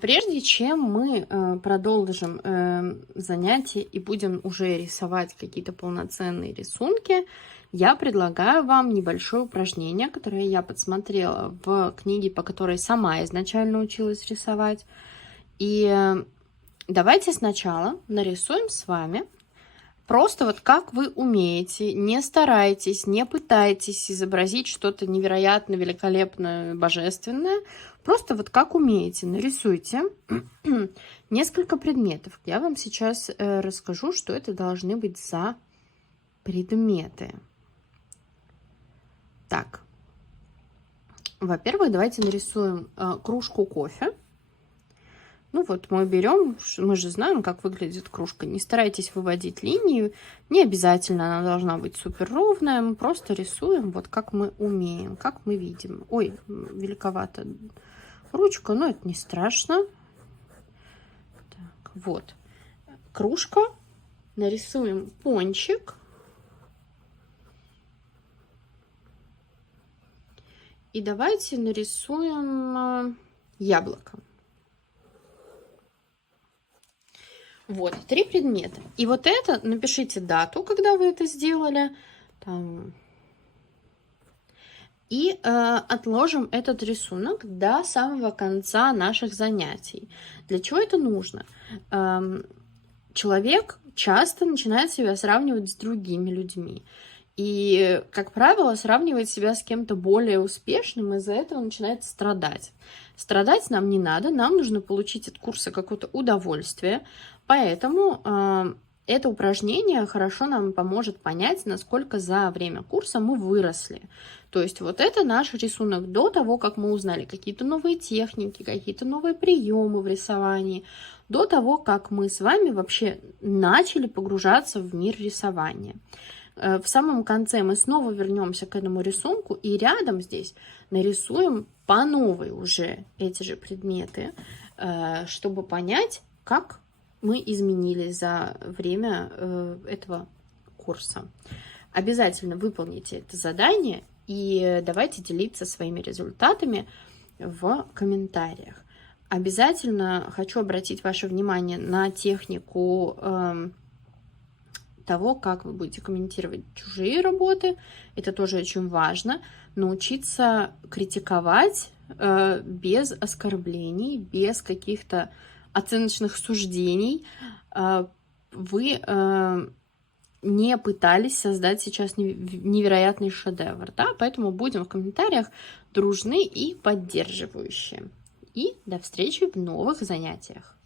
Прежде чем мы продолжим занятие и будем уже рисовать какие-то полноценные рисунки, я предлагаю вам небольшое упражнение, которое я подсмотрела в книге, по которой сама изначально училась рисовать. И давайте сначала нарисуем с вами просто вот как вы умеете, не старайтесь, не пытайтесь изобразить что-то невероятно, великолепное, божественное. Просто вот как умеете, нарисуйте несколько предметов. Я вам сейчас расскажу, что это должны быть за предметы. Так, во-первых, давайте нарисуем кружку кофе. Ну вот мы берем, мы же знаем, как выглядит кружка. Не старайтесь выводить линию, не обязательно она должна быть супер ровная. Мы просто рисуем вот как мы умеем, как мы видим. Ой, великовата ручка, но это не страшно. Так, вот кружка. Нарисуем пончик. И давайте нарисуем яблоко. Вот, 3 предмета. И вот это, напишите дату, когда вы это сделали. Там. И отложим этот рисунок до самого конца наших занятий. Для чего это нужно? Человек часто начинает себя сравнивать с другими людьми. И, как правило, сравнивает себя с кем-то более успешным, из-за этого начинает страдать. Страдать нам не надо, нам нужно получить от курса какое-то удовольствие. Поэтому это упражнение хорошо нам поможет понять, насколько за время курса мы выросли. То есть вот это наш рисунок до того, как мы узнали какие-то новые техники, какие-то новые приемы в рисовании, до того, как мы с вами вообще начали погружаться в мир рисования. В самом конце мы снова вернемся к этому рисунку и рядом здесь нарисуем по новой уже эти же предметы, чтобы понять, как мы изменились за время этого курса. Обязательно выполните это задание и давайте делиться своими результатами в комментариях. Обязательно хочу обратить ваше внимание на технику того, как вы будете комментировать чужие работы. Это тоже очень важно. Научиться критиковать без оскорблений, без каких-то оценочных суждений. Вы не пытались создать сейчас невероятный шедевр, да? Поэтому будем в комментариях дружны и поддерживающие. И до встречи в новых занятиях.